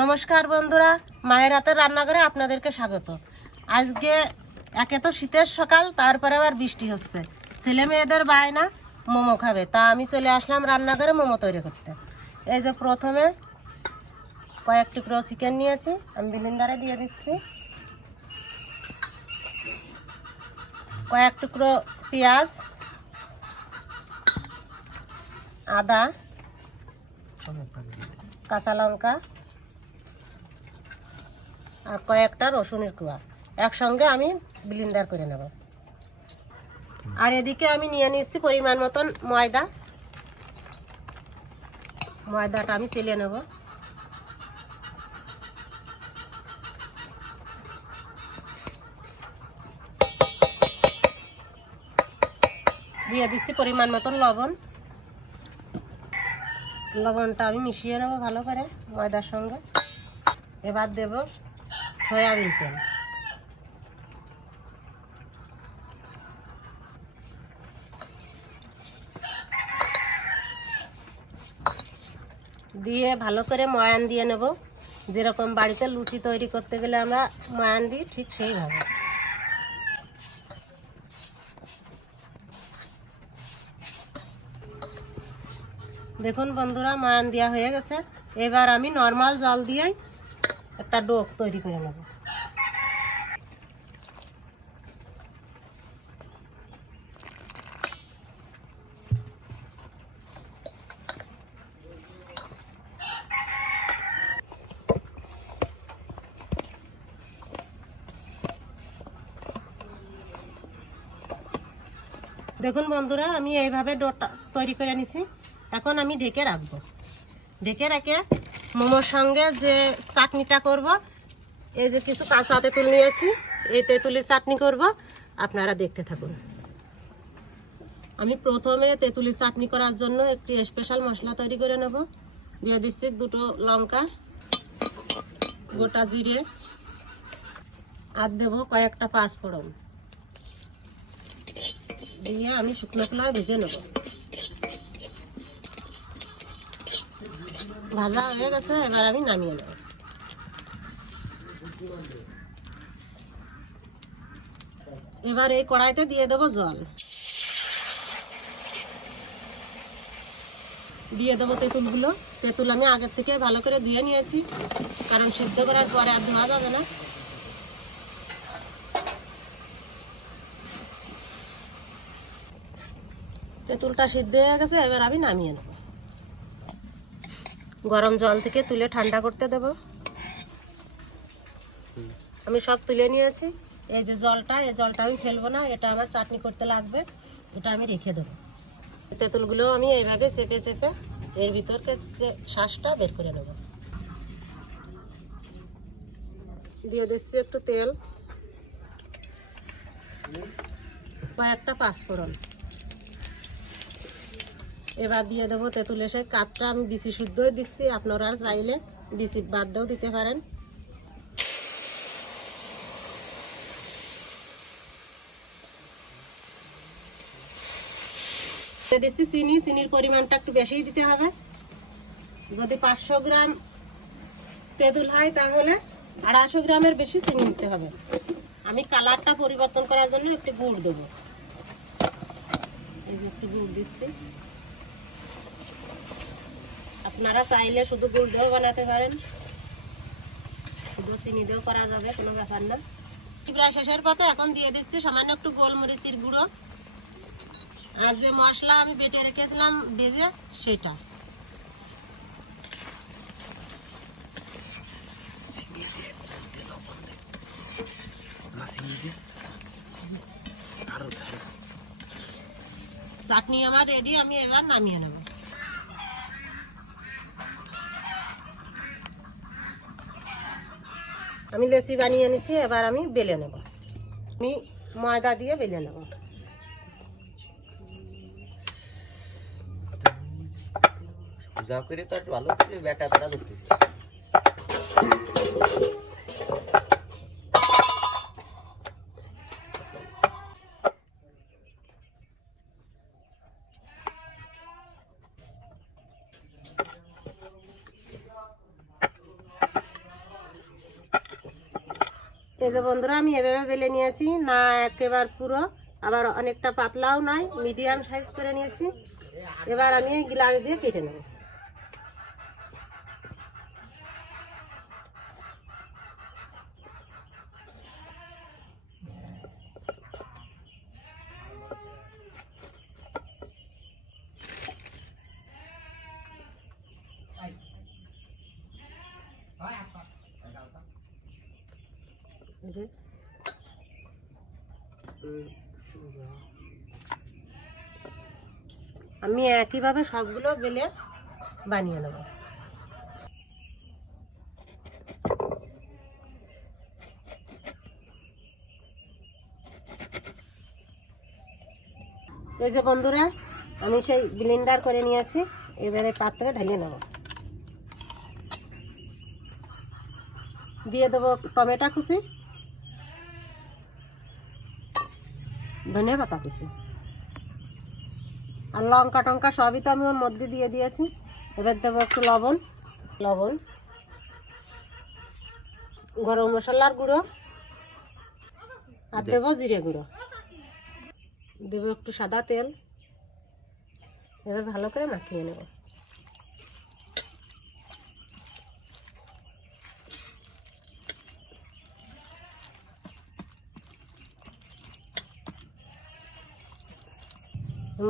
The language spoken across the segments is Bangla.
নমস্কার বন্ধুরা, মায়ের হাতের রান্নাঘরে আপনাদেরকে স্বাগত। আজকে একে তো শীতের সকাল তারপরে আবার বৃষ্টি হচ্ছে। ছেলে মেয়েদের বায়না, মোমো খাবে। তা আমি চলে আসলাম রান্নাঘরে মোমো তৈরি করতে। এই যে প্রথমে কয়েক টুকরো চিকেন নিয়েছি, আমি বিলিন্দারে দিয়ে দিচ্ছি। কয়েক টুকরো পেঁয়াজ, আদা, কাঁচা লঙ্কা আর কয়েকটা রসুনের কুয়া। একসঙ্গে আমি ব্লিন্ডার করে নেব। আর এদিকে আমি নিয়ে নিচ্ছি পরিমাণ মতন ময়দা। ময়দাটা আমি চেলে নেব। দিয়ে দিচ্ছি পরিমাণ মতন লবণ। লবণটা আমি মিশিয়ে নেব ভালো করে ময়দার সঙ্গে। এবার দেব সয়াবিন তেল দিয়ে ভালো করে ময়ান দিয়ে নেব। যেরকম বাড়িতে লুচি তৈরি করতে গেলে আমরা ময়ান দিই, ঠিক সেইভাবে। দেখুন বন্ধুরা, ময়ান দেওয়া হয়ে গেছে। এবার আমি নর্মাল জল দিয়েই একটা ডোক তৈরি করে নেব। দেখুন বন্ধুরা, আমি এইভাবে ডোটা তৈরি করে নিছি। এখন আমি ঢেকে রাখব। ঢেকে রেখে মোমোর সঙ্গে যে চাটনিটা করব, এই যে কিছু কাঁচা তেঁতুল নিয়েছি, এই তেঁতুলের চাটনি করব, আপনারা দেখতে থাকুন। আমি প্রথমে তেঁতুলের চাটনি করার জন্য একটি স্পেশাল মশলা তৈরি করে নেব। দিয়ে দিচ্ছি দুটো লঙ্কা, গোটা জিরে, আর দেবো কয়েকটা পাঁচফোড়ন। দিয়ে আমি শুকনো খোলা ভেজে নেব। ভাজা হয়ে গেছে, এবার আমি নামিয়ে নেব। এবার এই কড়াইতে দিয়ে দেবো জল। দিয়ে দেবো তেঁতুলগুলো। তেঁতুল আমি আগের থেকে ভালো করে ধুয়ে নিয়েছি, কারণ সিদ্ধ করার পরে আর ধোয়া যাবে না। তেঁতুলটা সিদ্ধ হয়ে গেছে, এবার আমি নামিয়ে নেব। গরম জল থেকে তুলে ঠান্ডা করতে দেব। আমি সব তুলে নিয়েছি। এই যে জলটা, এই জলটা আমি ফেলব না, এটা আমার চাটনি করতে লাগবে, এটা আমি রেখে দেবো। তেঁতুলগুলো আমি এইভাবে চেপে চেপে এর ভিতরকে যে শ্বাসটা বের করে নেব। দিয়ে দিচ্ছি একটু তেল। কয়েকটা পাঁচফোড়ন। এবার দিয়ে দেবো তেঁতুল এসে কাঠটা আমি বিচি শুদ্ধই দিচ্ছি, আপনারা চাইলে বিচি বাদ দিয়েও দিতে পারেন। দিচ্ছি চিনি, চিনির পরিমাণটা একটু বেশিই দিতে হবে। যদি পাঁচশো গ্রাম তেঁতুল হয়, তাহলে আড়াইশো গ্রামের বেশি চিনি দিতে হবে। আমি কালারটা পরিবর্তন করার জন্য একটু গুড় দেবো। একটু গুড় দিচ্ছি। আপনারা চাইলে শুধু গুড় দিয়েও বানাতে পারেন। শুধু চিনি দিয়েও করা যাবে, কোনো ব্যাপার না। প্রায় শেষের পথে এখন দিয়ে দিচ্ছি সামান্য একটু গোলমরিচের গুঁড়ো। আর যে মশলা আমি বেটে রেখেছিলাম ভেজে, সেটা। চাটনি আমার রেডি আমি এবার নামিয়ে নেব। আমি লেসি বানিয়ে নিছি এবার আমি বেলে নেব। আমি ময়দা দিয়ে বেলে নেব। করে তো ভালো করে বেটা বেটা এই যে বন্ধুরা, আমি এভাবে বেলে নিয়েছি, না একেবারে পুরো, আবার অনেকটা পাতলাও নয় মিডিয়াম সাইজ করে নিয়েছি। এবার আমি গ্লাস দিয়ে কেটে নেব। যে আমি একইভাবে সবগুলো বেলে বানিয়ে নেব। এই যে বন্ধুরা, আমি সেই ব্লেন্ডার করে নিয়েছি এবারে পাত্রে ঢেলে নেব। দিয়ে দেবো টমেটো কুচি। ধনিয়া পাতা কুচি। আর লঙ্কা টঙ্কা সবই তো আমি ওর মধ্যে দিয়ে দিয়েছি। এবার দেবো একটু লবণ। লবণ। গরম মশলার গুঁড়ো। আর দেবো জিরে গুঁড়ো। দেবো একটু সাদা তেল। এবার ভালো করে মাখিয়ে নেব।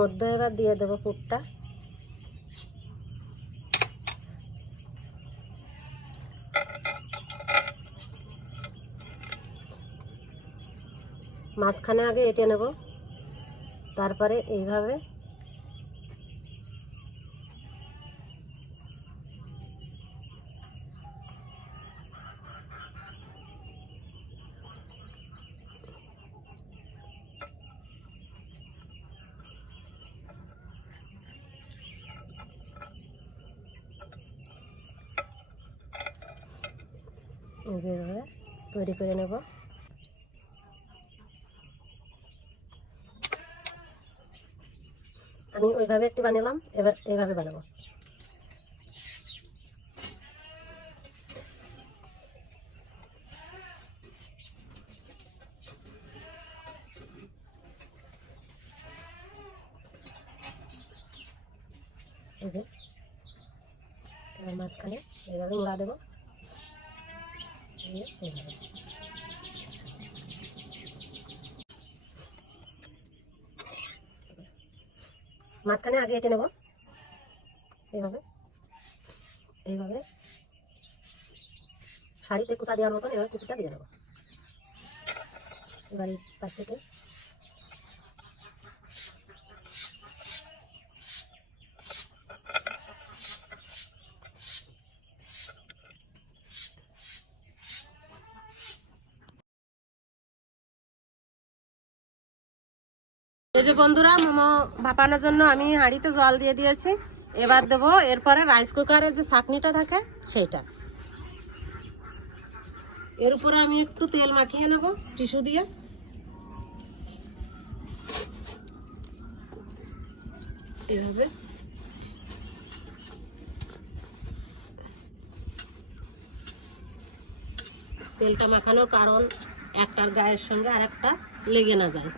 মধ্যে এবার দিয়ে দেবো পুরটা। মাঝখানে আগে এঁটে নেব। তারপরে এইভাবে যে এভাবে তৈরি করে নেব। আমি ওইভাবে একটু বানালাম, এবার এইভাবে বানাবো। এই যে মাঝখানে এইভাবে উড়া দেবো। মাঝখানে আগে এঁটে নেব। এইভাবে। এইভাবে। শাড়িতে কুচা দেওয়ার মতন এবার কুচিটা দিয়ে নেব। এবার এই পাশ থেকে এই যে বন্ধুরা, মোমো ভাপানোর জন্য আমি হাঁড়িতে জল দিয়ে দিয়েছি। এবার দেবো এরপরে রাইস কুকারের যে ছাকনিটা থাকে, সেইটা। এর উপরে আমি একটু তেল মাখিয়ে নেব টিস্যু দিয়ে। এভাবে। তেলটা মাখানোর কারণ একটার গায়ের সঙ্গে আর একটা লেগে না যায়।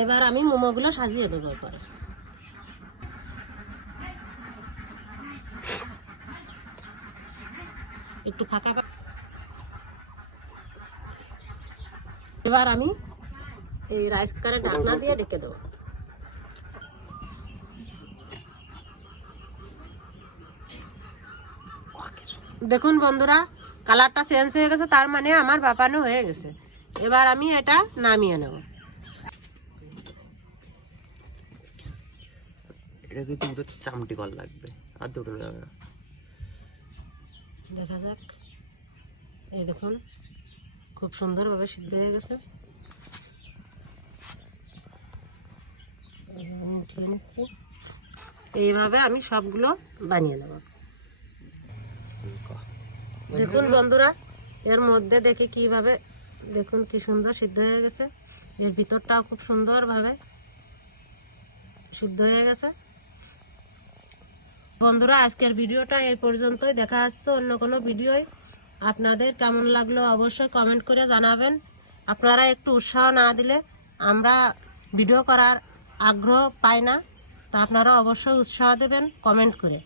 এবার আমি মোমোগুলো সাজিয়ে দেবো এরপরে। একটু ফাঁকা এবার আমি এই রাইস কুকারের ঢাকনা দিয়ে ঢেকে দেবো। দেখুন বন্ধুরা কালারটা চেঞ্জ হয়ে গেছে, তার মানে আমার বাপানো হয়ে গেছে। এবার আমি এটা নামিয়ে নেব। এটা কিন্তু পুরো চামটি কল লাগবে, আর দুটো যাবে না। দেখা যাক। এই দেখুন, খুব সুন্দরভাবে সিদ্ধ হয়ে গেছে। উঠিয়ে নিচ্ছি। এইভাবে আমি সবগুলো বানিয়ে নেব। দেখুন বন্ধুরা, এর মধ্যে দেখি কীভাবে, দেখুন কি সুন্দর সিদ্ধ হয়ে গেছে। এর ভিতরটাও খুব সুন্দরভাবে সিদ্ধ হয়ে গেছে। বন্ধুরা, আজকের ভিডিওটা এই পর্যন্তই। দেখা আসছে অন্য কোনো ভিডিওয়। আপনাদের কেমন লাগল অবশ্যই কমেন্ট করে জানাবেন। আপনারা একটু উৎসাহ না দিলে আমরা ভিডিও করার আগ্রহ পাই না। তা আপনারা অবশ্যই উৎসাহ দেবেন কমেন্ট করে।